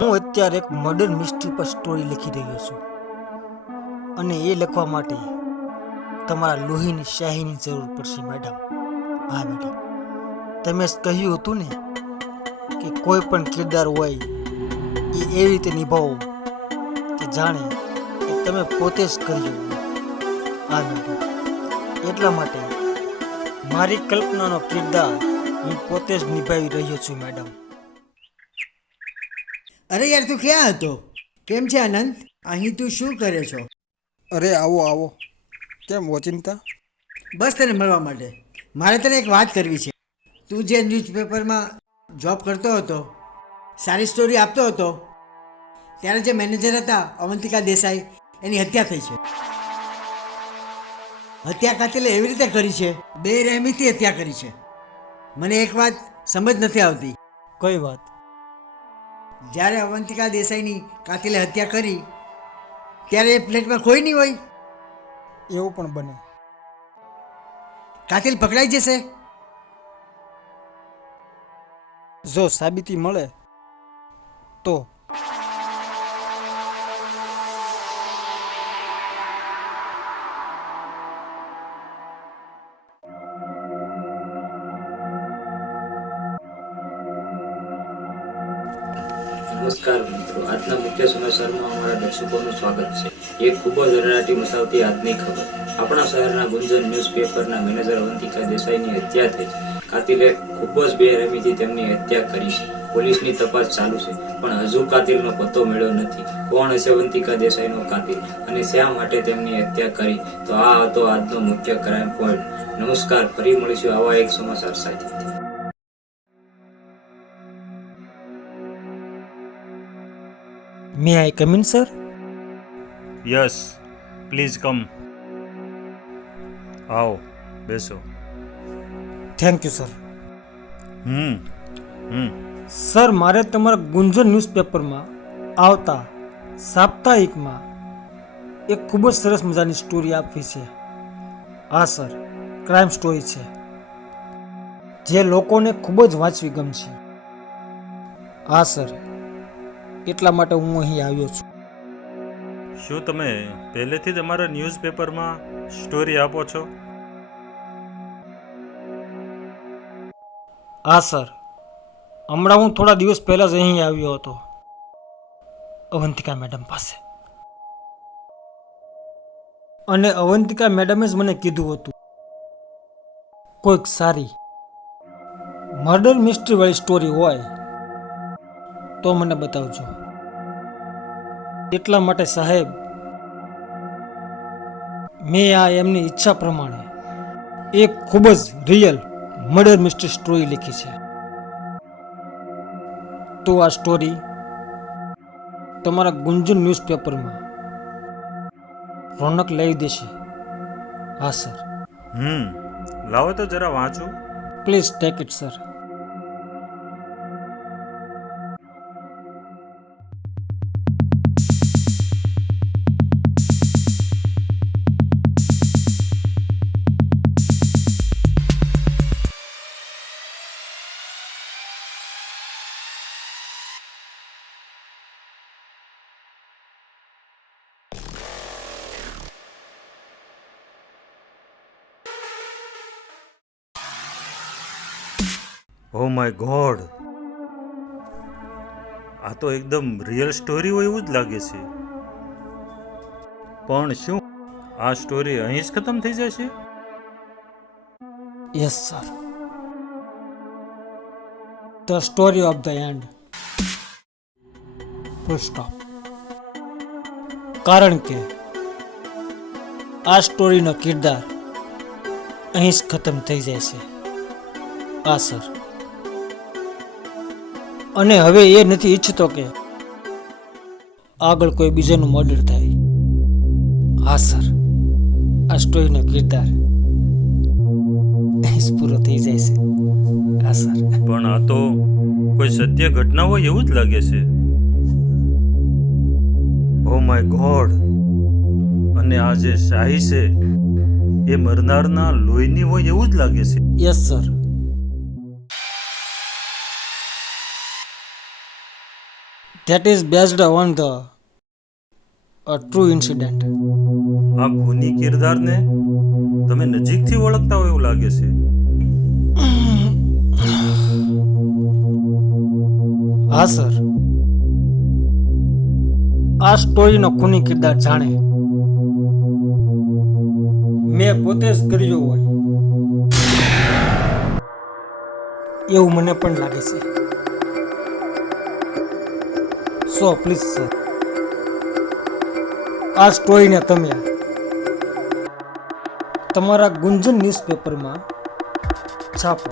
હું અત્યારે એક મર્ડર મિસ્ટ્રી પર સ્ટોરી લખી રહ્યો છું અને એ લખવા માટે તમારા લોહીની શાહીની જરૂર પડશે મેડમ. હા મેડમ, તમે કહ્યું હતું ને કે કોઈ પણ કિરદાર હોય એ એવી રીતે નિભાવો કે જાણે કે તમે પોતે જ કર્યું હોય. હા મેડમ, એટલા માટે મારી કલ્પનાનો કિરદાર હું પોતે જ નિભાવી રહ્યો છું મેડમ. અરે યાર, તું ક્યાં હતો? કેમ છે આનંદ? અહીં તું શું કરે છો? અરે આવો આવો, કેમ ઓચિંતા? બસ તને મળવા માટે. મારે તને એક વાત કરવી છે. તું જે ન્યૂઝપેપરમાં જોબ કરતો હતો, સારી સ્ટોરી આપતો હતો, ત્યારે જે મેનેજર હતા અવંતિકા દેસાઈ, એની હત્યા થઈ છે. હત્યા કાતિલે એવી રીતે કરી છે, બેરહેમીથી હત્યા કરી છે. મને એક વાત સમજ નથી આવતી. કઈ વાત? જ્યારે અવંતિકા દેસાઈની કાતિલે હત્યા કરી ત્યારે એ ફ્લેટમાં કોઈ નહીં હોય. એવું પણ બને. કાતિલ પકડાઈ જશે. જો સાબિતી મળે તો. નમસ્કાર મિત્રો, આજના મુખ્ય સમાચારમાં અમારા દર્શકોનું સ્વાગત છે. એક ખૂબ જ અરેરાટી મચાવતી આજની ખબર. આપણા શહેરના ગુંજન ન્યૂઝપેપરના મેનેજર અવંતિકા દેસાઈની હત્યા થઈ. કાતિલે ખૂબ જ બેરહેમીથી તેમની હત્યા કરી છે. પોલીસની તપાસ ચાલુ છે, પણ હજુ કાતિલનો પત્તો મળ્યો નથી. કોણ હશે અવંતિકા દેસાઈનો કાતિલ અને શા માટે તેમની હત્યા કરી? તો આ હતો આજનો મુખ્ય ક્રાઇમ પોઈન્ટ. નમસ્કાર, ફરી મળીશું આવા એક સમાચાર સાથે. May I come in sir? Yes, please come. આવો, બેસો. Thank you sir. Hmm hmm sir, મારે તમારા ગુંજન ન્યૂઝપેપરમાં આવતા સાપ્તાહિકમાં એક ખૂબ જ સરસ મજાની સ્ટોરી આપવી છે. હા સર, ક્રાઇમ સ્ટોરી છે જે લોકોને ખૂબ જ વાંચવી ગમશે. હા સર, એટલા માટે હું અહીં આવ્યો છું. શું તમે પહેલેથી જ અમારા ન્યૂઝપેપરમાં સ્ટોરી આપો છો? હા સર, હમણાં હું થોડા દિવસ પહેલાં જ અહીં આવ્યો હતો અવંતિકા મેડમ પાસે, અને અવંતિકા મેડમે જ મને કીધું હતું કોઈક સારી મર્ડર મિસ્ટ્રી વાળી સ્ટોરી હોય તો મને બતાવજો. એટલા માટે સાહેબ, મેં આ એમની ઈચ્છા પ્રમાણે એક ખૂબ જ રિયલ મર્ડર મિસ્ટ્રી સ્ટોરી લખી છે. તો આ સ્ટોરી તમારા ગુંજન ન્યૂઝપેપરમાં રોનક લઈ દેશે. હા સર. લાવો તો જરા વાંચું. Please take it sir. Oh my God, આ તો એકદમ રિયલ સ્ટોરી હોય એવું જ લાગે છે. પણ શું આ સ્ટોરી અહીં જ ખતમ થઈ જશે? Yes sir, the story of the and. Full stop. કારણ કે આ સ્ટોરીનો કિરદાર અહીં જ ખતમ થઈ જાય છે. હા સર, અને હવે એ નથી ઈચ્છતો કે આગળ કોઈ બીજાનું મર્ડર થાય. હા સર, આ સ્ટોરીનો કિરદાર અહીં જ પૂરો થઈ જાય છે. હા સર. પણ આ તો કોઈ સત્ય ઘટના હોય એવું જ લાગે છે. ઓ માય ગોડ, અને આ જે શાહી છે એ મરનારના લોહીની હોય એવું જ લાગે છે. Yes sir. That is based on the true incident. આ ખૂની કિરદારને તમે નજીકથી ઓળખતા હોય એવું લાગે છે. હા સર, આ સ્ટોરીનો ખૂની કિરદાર જાણે મેં પોતે જ કર્યો હોય એવું મને પણ લાગે છે. સો પ્લીઝ સર, આ સ્ટોરીને તમે તમારા ગુંજન ન્યૂઝપેપરમાં છાપો.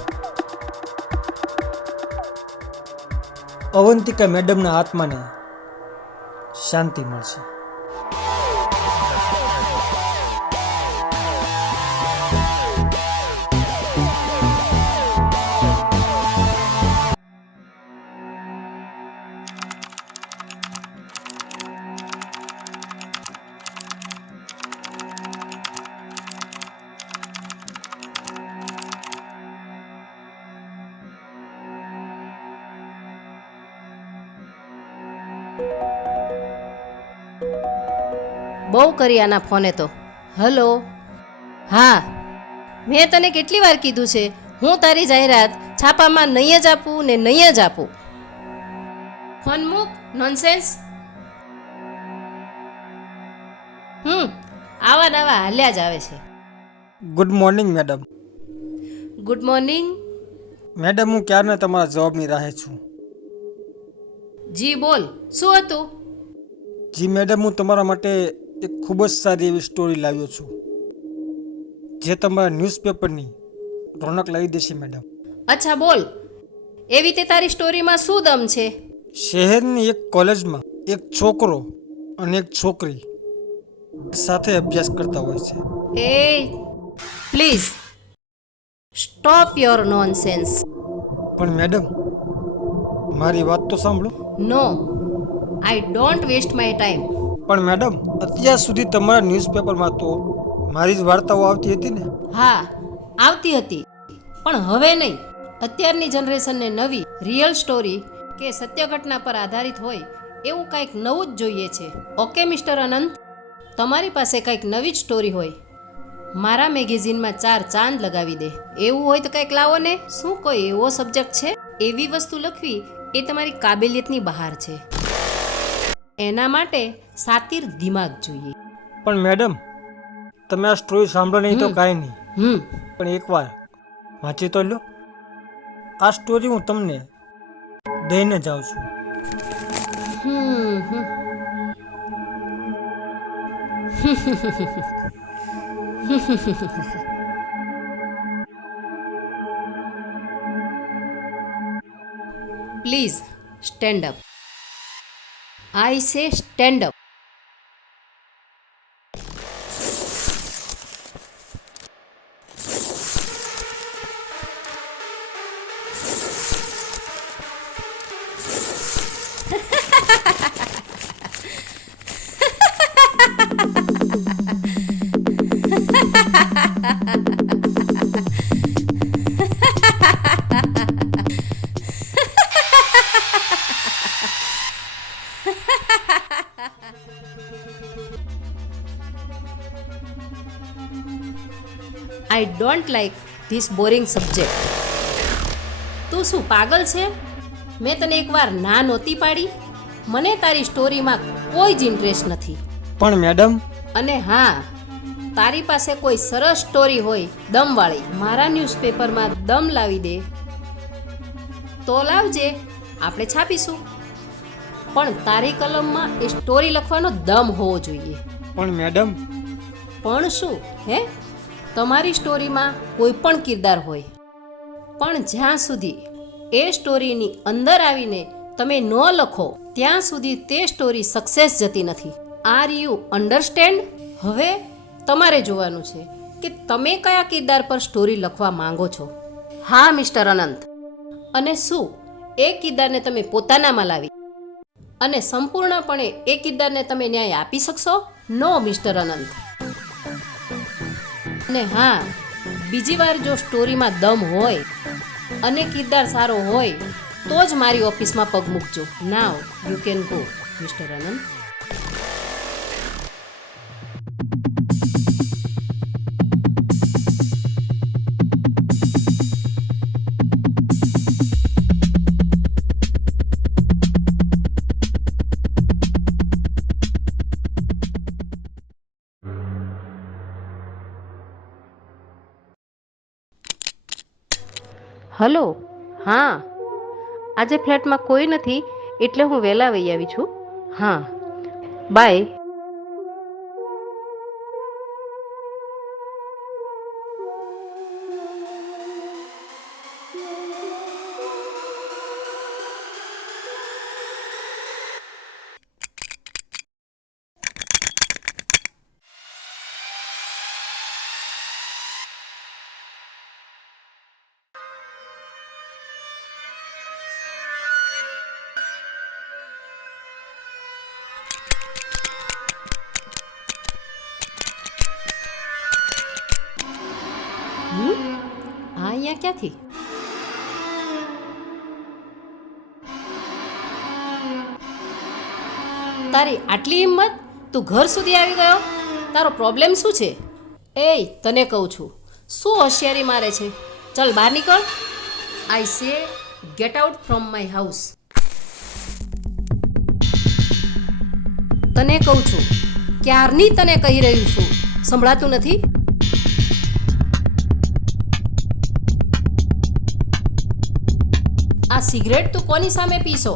અવંતિકા મેડમના આત્માને શાંતિ મળશે. બહુ કરી આના ફોને તો. હલો, હા, મેં તને કેટલી વાર કીધું છે હું તારી જાહેરાત છાપામાં નહીં જ આપું ને નહીં જ આપું. ફોન મૂક, નોનસેન્સ. આવા નવા હાલ્યા જ આવે છે. Good morning madam. Good morning. Madam, હું ક્યારના તમારા જવાબની રાહે છું. જી બોલ, શું હતું? જી મેડમ, હું તમારા માટે એક ખૂબ જ સારી એવી સ્ટોરી લાવ્યો છું જે તમારા ન્યૂઝપેપરની રોનક લાવી દેશે મેડમ. અચ્છા બોલ, એવી તે તારી સ્ટોરીમાં શું દમ છે? શહેરની એક કોલેજમાં એક છોકરો અને એક છોકરી સાથે અભ્યાસ કરતા હોય છે. એ પ્લીઝ સ્ટોપ યોર નોનસેન્સ. પણ મેડમ, મારી વાત તો સાંભળો. No, I don't waste my time. પણ મેડમ, અત્યાર સુધી તમારા ન્યૂઝપેપરમાં તો મારી જ વાર્તાઓ આવતી હતી ને? હા, આવતી હતી, પણ હવે નહીં. અત્યારની જનરેશનને નવી રિયલ સ્ટોરી કે સત્ય ઘટના પર આધારિત હોય એવું કંઈક નવું જ જોઈએ છે. ઓકે મિસ્ટર અનંત, તમારી પાસે કંઈક નવી જ સ્ટોરી હોય મારા મેગેઝિનમાં 4 ચાંદ લગાવી દે એવું હોય તો કંઈક લાવો ને. શું કોઈ એવો સબ્જેક્ટ છે? એવી વસ્તુ લખવી એ તમારી કાબેલિયતની બહાર છે. એના માટે સાતીર દિમાગ જોઈએ. પણ મેડમ, તમે આ સ્ટોરી સાંભળો નહીં તો કાંઈ નહીં, હમ પણ એકવાર વાંચી તો લો. આ સ્ટોરી હું તમને દઈને જાઉં છું. Hmm hmm. Please stand up. I say stand up. I don't like this boring subject. તું શું પાગલ છે? મેં તને એકવાર ના નહોતી પાડી? મને તારી સ્ટોરીમાં કોઈ જ ઇન્ટરેસ્ટ નથી. પણ મેડમ, અને હા, તારી પાસે કોઈ સરસ સ્ટોરી હોય દમવાળી, મારા ન્યૂઝપેપરમાં દમ લાવી દે તો લાવજે, આપણે છાપીશું. પણ તારી કલમમાં એ સ્ટોરી લખવાનો દમ હોવો જોઈએ. પણ મેડમ, પણ શું હે? તમારી સ્ટોરીમાં કોઈ પણ કિરદાર હોય, પણ જ્યાં સુધી એ સ્ટોરીની અંદર આવીને તમે ન લખો ત્યાં સુધી તે સ્ટોરી સક્સેસ જતી નથી. Are you understand? હવે તમારે જોવાનું છે કે તમે કયા કિરદાર પર સ્ટોરી લખવા માંગો છો. હા મિસ્ટર અનંત, અને શું એ કિરદારને તમે પોતાનામાં લાવી અને સંપૂર્ણપણે એ કિરદારને તમે ન્યાય આપી શકશો? નો મિસ્ટર અનંત. અને હા, બીજી વાર જો સ્ટોરીમાં દમ હોય અને કિરદાર સારો હોય તો જ મારી ઓફિસમાં પગ મૂકજો. Now you can go mister Anand. Hello, હા, આજે ફ્લેટમાં કોઈ નથી એટલે હું વહેલા વહી આવી છું. હા, બાય. આ અહીંયા ક્યાંથી? તારી આટલી હિંમત? તું ઘર સુધી આવી ગયો? તારો પ્રોબ્લેમ શું છે? એય, તને કહું છું, શું હોશિયારી મારે છે? ચલ બહાર નીકળ. આઈ સે get out from my house. તને કહું છું, ક્યારની તને કહી રહ્યું છું, સંભળાતું નથી? આ સિગરેટ તું કોની સામે પીશો?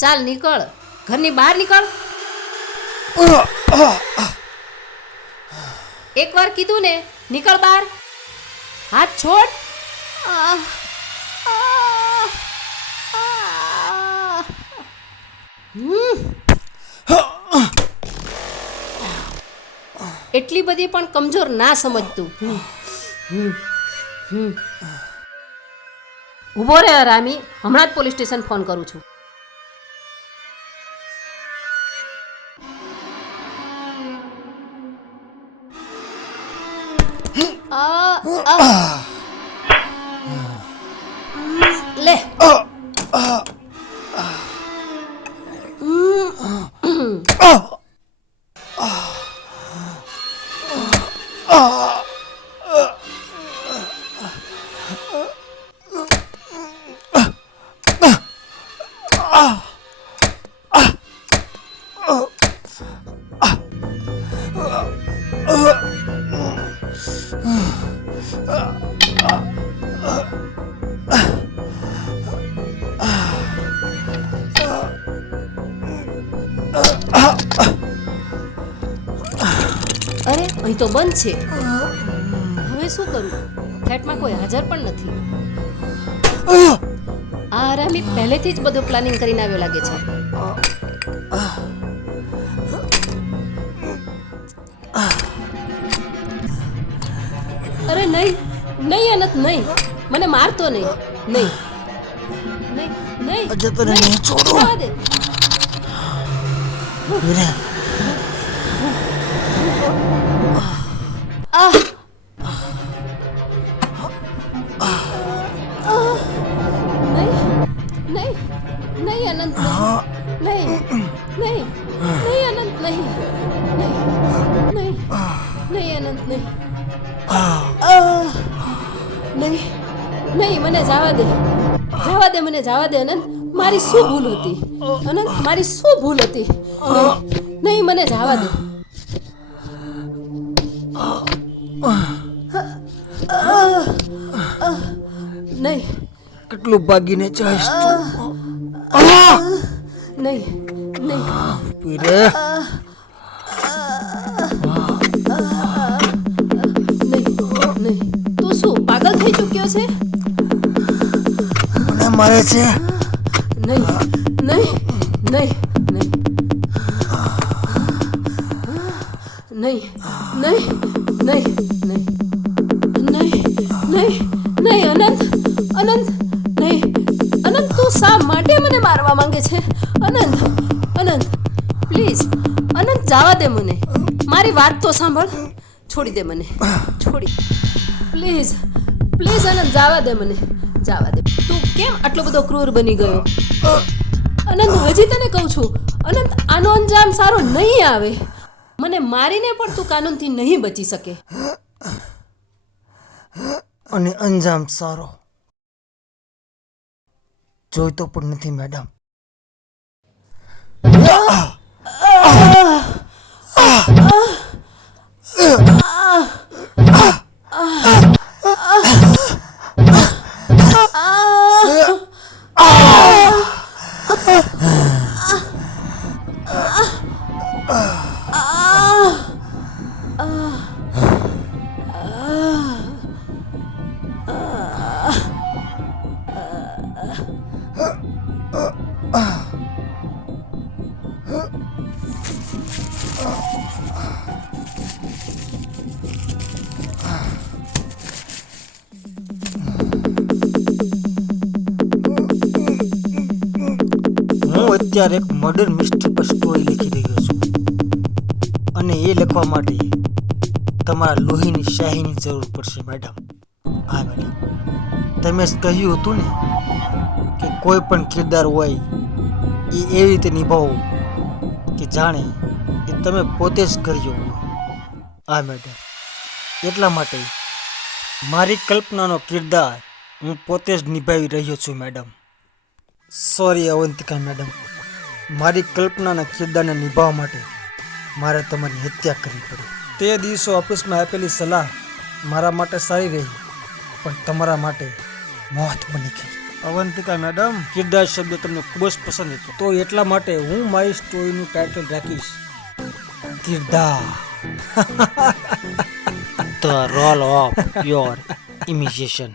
ચાલ નીકળ, ઘરની બહાર નીકળ. એકવાર કીધું ને, નીકળ બહાર. હાથ છોડ. એટલી બધી પણ કમજોર ના સમજતું. ઊભો રહે રામી, હમણાં જ પોલીસ સ્ટેશન ફોન કરું છું. લે. અરે, અહીં તો બંધ છે. હવે શું કરું? ફ્લેટમાં કોઈ હાજર પણ નથી. આ આરામી પહેલેથી જ બધું પ્લાનિંગ કરીને આવ્યો લાગે છે. અરે નહીં, નહીં અનંત, નહીં, મને મારતો નહીં, નહીં, નહીં, નહીં. આજે તને નહીં છોડું. જવા દે. વીરા, નહીં, નહીં, નહીં અનંત, નહીં, નહીં, નહીં અનંત, નહીં, નહીં, નહીં, નહીં અનંત, નહીં, નહીં, નહીં, મને જવા દે, જવા દે, મને જવા દે અનંત. મારી શું ભૂલ હતી અનંત? મારી શું ભૂલ હતી? નહીં, મને જવા દે. નહીં, કેટલું ભાગીને ચાહીશ તું? નહીં, નહીં. વીરા, નહીં. તું શું પાગલ થઈ ચૂક્યો છે? મને મારે છે. નહીં, નહીં, નહીં, નહીં, નહીં, નહીં, નહીં, નહીં, નહીં, નહીં, નહીં અનંત, અનંત, નહીં, અનંત, તું શા માટે મને મારવા માંગે છે? અનંત, અનંત, પ્લીઝ અનંત, જવા દે મને. મારી વાત તો સાંભળ. છોડી દે મને, છોડી, પ્લીઝ, પ્લીઝ અનંત, જવા દે મને. જાવા દે. તું કેમ આટલો બધો ક્રૂર બની ગયો? અનંત, હજી તને કહું છું, અનંત, આનો અંજામ સારો નહીં આવે. મને મારીને પણ તું કાનૂનથી નહીં બચી શકે. અને અંજામ સારો જોઈતો પણ નથી મેડમ. હું અત્યારે એક મર્ડર મિસ્ટ્રી પર સ્ટોરી લખી રહ્યો છું અને એ લખવા માટે તમારા લોહીની શાહીની જરૂર પડશે મેડમ. હા મેડમ, તમે જ કહ્યું હતું ને કે કોઈ પણ કિરદાર હોય એ એવી રીતે નિભાવો કે જાણે એ તમે પોતે જ કર્યો હોય. હા મેડમ, એટલા માટે મારી કલ્પનાનો કિરદાર હું પોતે જ નિભાવી રહ્યો છું મેડમ. સોરી અવંતિકા મેડમ, મારી કલ્પનાના કિરદારને નિભાવવા માટે મારે તમારી હત્યા કરવી પડી. તે દિવસો ઓફિસમાં આપેલી સલાહ મારા માટે સારી રહી, પણ તમારા માટે મોત બની ગઈ. અવંતિકા મેડમ, કિરદાર શબ્દ તમને ખૂબ જ પસંદ હતો, તો એટલા માટે હું મારી સ્ટોરીનું ટાઇટલ રાખીશ કિરદાર. The role of your imitation.